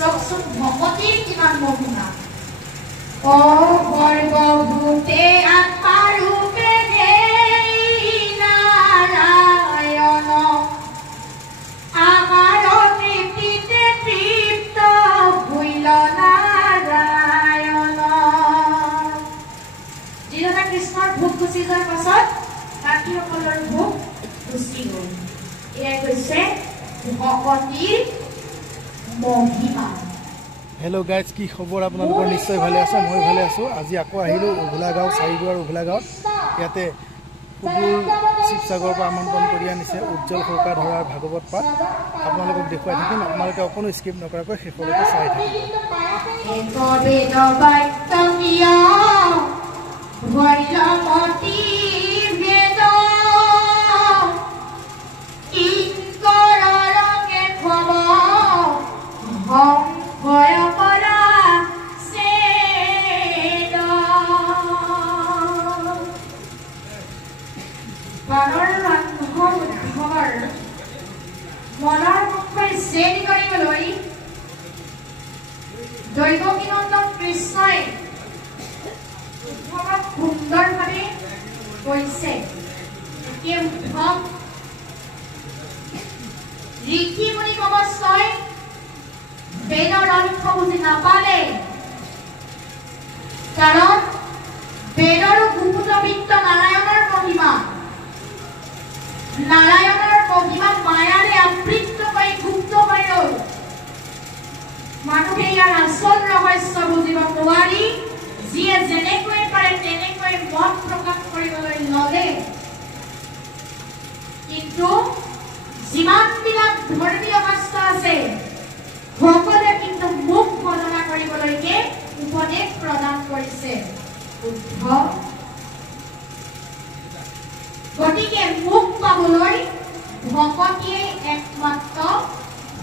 চকচক ভকতিৰ কিমান মহিমা ও সৰ্বভূতে আত্মাৰূপে নাৰায়ণ আমাৰ তৃপ্তিতে তৃপ্ত হইল নাৰায়ণ যিদিনা কৃষ্ণৰ ভোক গুচি যোৱাৰ পাছত বাকীসকলৰ ভোক গুচি গ'ল এয়াই কৈছে ভকতিৰ মহিমা। হেল্ল' গাইজ, কি খবৰ আপোনালোকৰ? নিশ্চয় ভালে আছে, মই ভালে আছোঁ। আজি আকৌ আহিলোঁ উভলাগাঁও, চাৰিদুৱাৰ উভলাগাঁৱত। ইয়াতে সুদূৰ শিৱসাগৰৰ পৰা আমন্ত্ৰণ কৰি আনিছে উজ্জ্বল সৰকাৰ ধৰাৰ ভাগৱত পাঠ। আপোনালোকক দেখুৱাই থাকিম, আপোনালোকে অকণো স্কিপ নকৰাকৈ শেষলৈকে চাই থাকিব। মনৰ মুখৰ জেদি কৰিবলৈ দৈৱকীনন্দন কৃষ্ণই উদ্ধৱক সুন্দৰভাৱে কৈছে। উদ্ধৱ ঋষি মুনি অৱশ্যই বেদৰ অৰ্থ বুজি নাপালে, কাৰণ বেদৰ গুপ্তবিত্ত নাৰায়ণৰ মহিমা, নাৰায়ণৰ মহিমা মায়াৰে আবৃত্ত কৰি গুপ্ত হৈ ৰল। মানুহে ইয়াৰ আচল ৰহস্য বুজিব নোৱাৰি যিয়ে যেনেকৈ পাৰে তেনেকৈ মত প্ৰকাশ কৰিবলৈ ল'লে। কিন্তু যিমানবিলাক ধৰ্মীয় শাস্ত্ৰ আছে সকলোৱে কিন্তু মুখ বৰ্ণনা কৰিবলৈকে উপদেশ প্ৰদান কৰিছে। উদ্ধৱ গতিকে মুখ পাবলৈ ভকতিয়ে একমাত্ৰ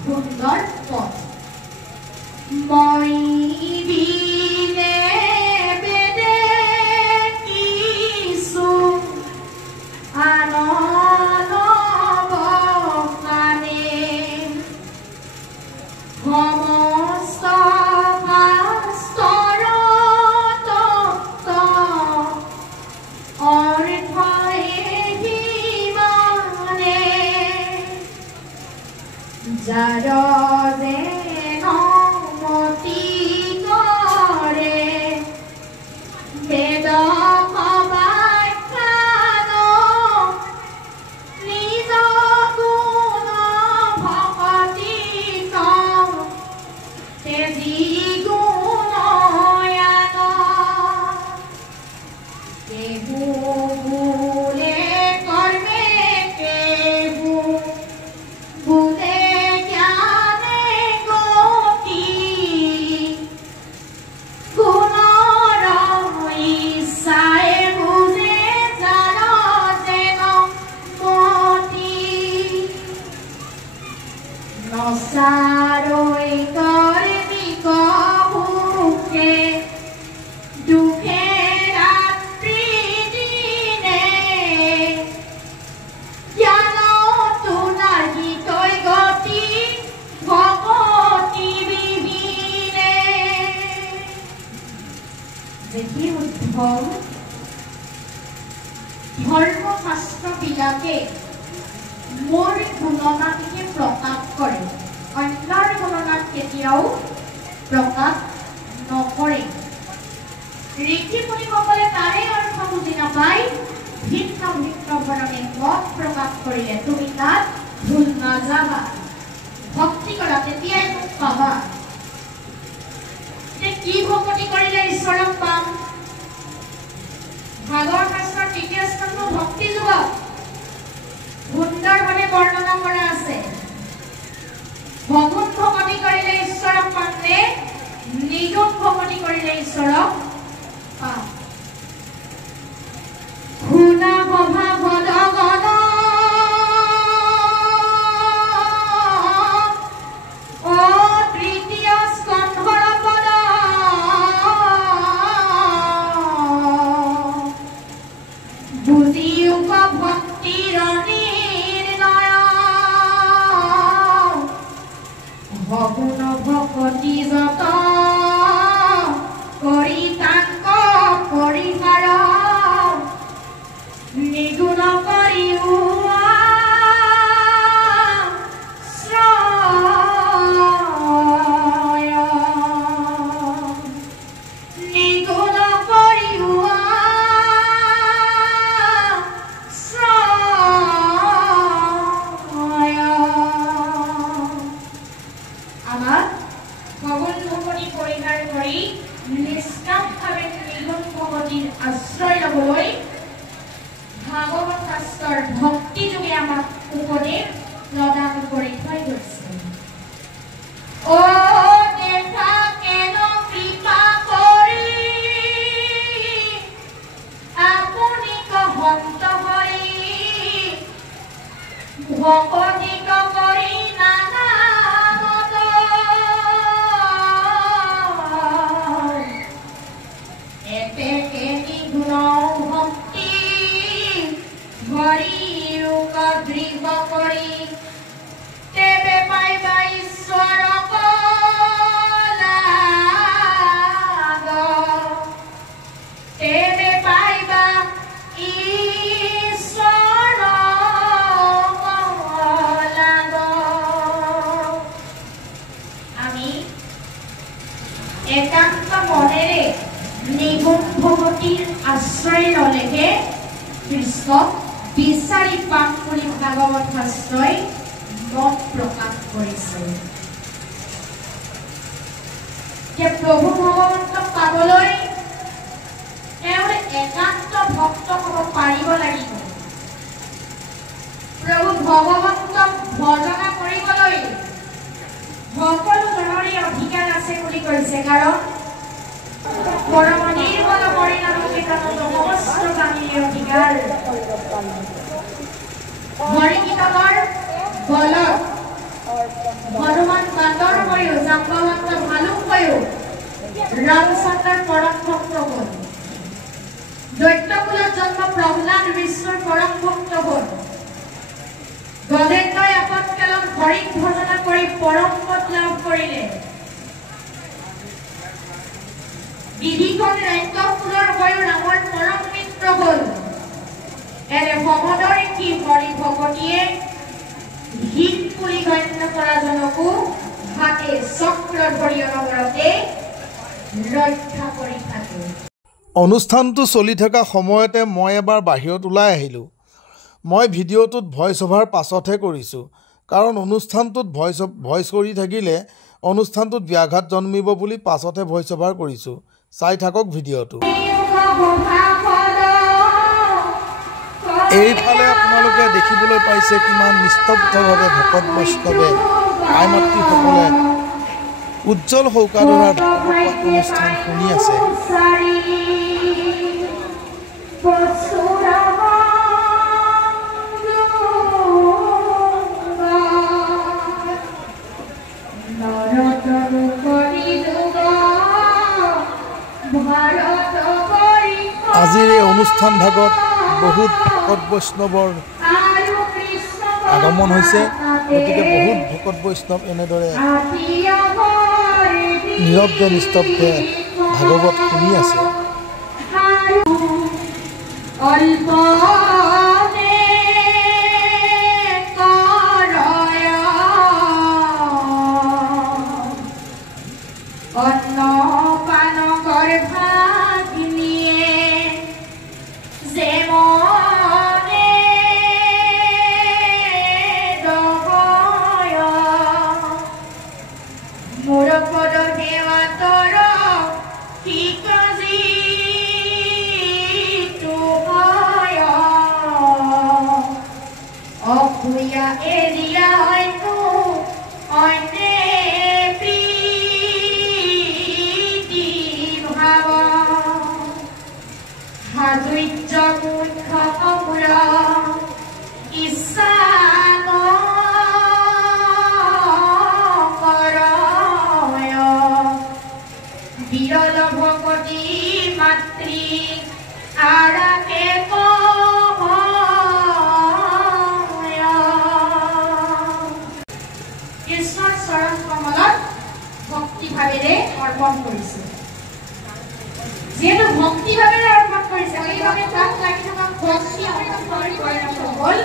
সুন্দৰ পথ। মই বিনে বেদে কিছু আনবকানে সমস্ত শাস্ত্ৰৰ তত্ত্ব যাৰ যেন মতি কৰে বেদ সবাখ্যান নিজ গুণ ভকতি তেজি গুণয়ান কেহু বোলে কৰ্মে কেহু বোলে নচাৰৈ কৰ্মী কহুকে দুখে ৰাত্ৰি দিনে জ্ঞানতো নাহি তৈ গতি ভকতি বিহীনে। যেতি উদ্ধৱ ধৰ্মশাস্ত্ৰবিলাকে মোৰ গুণনাটিকে প্ৰকাশ কৰে, অন্যৰ গুণনাত কেতিয়াও প্ৰকাশ নকৰে। ঋষি মুনিসকলে তাৰে অৰ্থ বুজি নাপায় ভিন্ন ভিন্ন ধৰণে মত প্ৰকাশ কৰিলে। তুমি তাত ভুল নাযাবা, ভক্তি কৰা তেতিয়াই মোক পাবা। কি ভকতি কৰিলে ঈশ্বৰক পাম? ভাগৱত শাস্ত্ৰৰ তৃতীয় স্কন্ধ ভক্তি যোগক সুন্দৰভাৱে বৰ্ণনা কৰা আছে। সগুণ ভকতি কৰিলে ঈশ্বৰক পামনে নিগুণ ভকতি কৰিলে ঈশ্বৰক পাম? শুনা সভা ভদ গণ অ তৃতীয় স্কন্ধৰ পদ বুজি ভক্তিৰ নিৰ্ণয় সগুণ ভকতি ভগৱান ভগৱতী পৰিহাৰ কৰি নিষ্কামভাৱে নিগুণ ভগৱতীৰ আশ্ৰয় ল'বলৈ ভাগৱত শাস্ত্ৰৰ ভক্তি যোগে আমাক উপদেশ প্ৰদান কৰি থৈ গৈছে। ও দেখা কেন কৃপা কৰি আপুনি কহন্ত হৰি ভকতিক কৰি নানামত এতে নিগুণ ভক্তি হৰি দৃঢ় কৰি তেবে পাইবা ঈশ্বৰ তেবে পাইবা ঈশ্বৰ আমি একান্ত মনেৰে নিগুণ ভগৱতীৰ আশ্ৰয় ললেহে কৃষ্ণক বিচাৰি পাম বুলি ভাগৱত শাস্ত্ৰই মত প্ৰকাশ কৰিছে। যে প্ৰভু ভগৱন্তক পাবলৈ তেওঁৰ একান্ত ভক্ত হ'ব পাৰিব লাগিব। প্ৰভু ভগৱন্তক ভজনা কৰিবলৈ সকলো জনৰে অধিকাৰ আছে বুলি কৈছে। কাৰণ পৰম নিৰ্মল পৰিণাম কীৰ্তনত সমস্ত প্ৰাণীৰ অধিকাৰ। হৰি কীৰ্তনৰ বলত হনুমান বান্দৰ হৈও জাম্বৱন্ত ভালুক হৈও ৰামচন্দ্ৰৰ পৰম ভক্ত হ'ল। দৈত্যকুলত জন্ম প্ৰহ্লাদ বিষ্ণুৰ পৰম ভক্ত হ'ল। গজেন্দ্ৰই আপৎকালত হৰিক ভজনা কৰি পৰম পদ লাভ কৰিলে। বিভীষণ ৰাক্ষসকুলৰ হৈও ৰামৰ পৰম মিত্ৰ হ'ল। এনে সমদৰে কি হৰি ভকতীয়ে হিত বুলি গণ্য কৰা জনকো হাতে চক্ৰ ধৰি অনবৰতে ৰক্ষা কৰি থাকে। অনুষ্ঠানটো চলি থকা সময়তে মই এবাৰ বাহিৰত ওলাই আহিলোঁ। মই ভিডিঅ'টোত ভইচ অভাৰ পাছতহে কৰিছোঁ, কাৰণ অনুষ্ঠানটোত ভইচ কৰি থাকিলে অনুষ্ঠানটোত ব্যাঘাত জন্মিব বুলি পাছতহে ভইচ অভাৰ কৰিছোঁ। চাই থাকক ভিডিঅ'টো। এইফালে আপোনালোকে দেখিবলৈ পাইছে কিমান নিস্তব্ধভাৱে ভকত বৈষ্ণৱে আই মাতৃসকলে উজ্জ্বল সৌকাধৰাৰ ভাগৱত অনুষ্ঠান শুনি আছে। আজিৰ এই অনুষ্ঠান ভাগত বহুত ভকত বৈষ্ণৱৰ আগমন হৈছে। গতিকে বহুত ভকত বৈষ্ণৱ এনেদৰে নীৰৱে নিস্তব্ধে ভাগৱত শুনি আছে। যেহেতু ভক্তি ভাবেৰে অৰ্পণ কৰিছে, এইভাবে তাক লাগি থকা ভক্তি হ'ল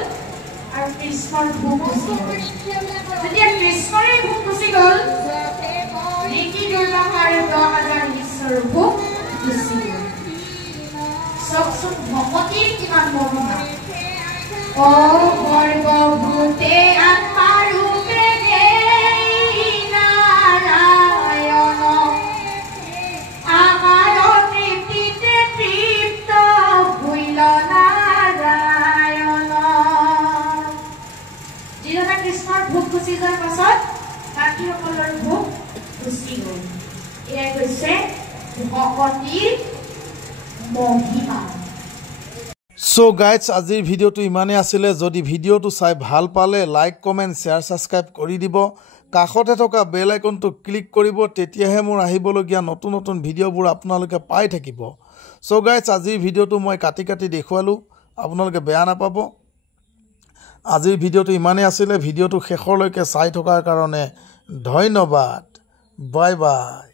আৰু কৃষ্ণৰ ভোগ গুচি গ'ল। যেতিয়া কৃষ্ণৰে ভোগ গুচি গ'ল, নীতি দুৰ্লভ আৰু 10,000 ঈশ্বৰৰ ভোগ গুচি গ'ল। চাওকচোন ভকতিৰ কিমান মহিমা। অ সৰ্বভূতে আত্মাৰূপে নাৰায়ণ গুচি গ'ল এয়াই কৈছে ভকতিৰ মহিমা সো গাইজ আজিৰ ভিডিঅ'টো ইমানেই আছিলে যদি ভিডিঅ'টো চাই ভাল পালে লাইক কমেণ্ট শ্বেয়াৰ ছাবস্ক্ৰাইব কৰি দিব কাষতে থকা বেল আইকনটো ক্লিক কৰিব তেতিয়াহে মোৰ আহিবলগীয়া নতুন নতুন ভিডিঅ'বোৰ আপোনালোকে পাই থাকিব সো গাইজ আজিৰ ভিডিঅ'টো মই কাটি দেখুৱালোঁ আপোনালোকে বেয়া নাপাব আজিৰ ভিডিঅ'টো ইমানেই আছিলে ভিডিঅ'টো শেষলৈকে চাই থকাৰ কাৰণে ধন্যবাদ বাই বাই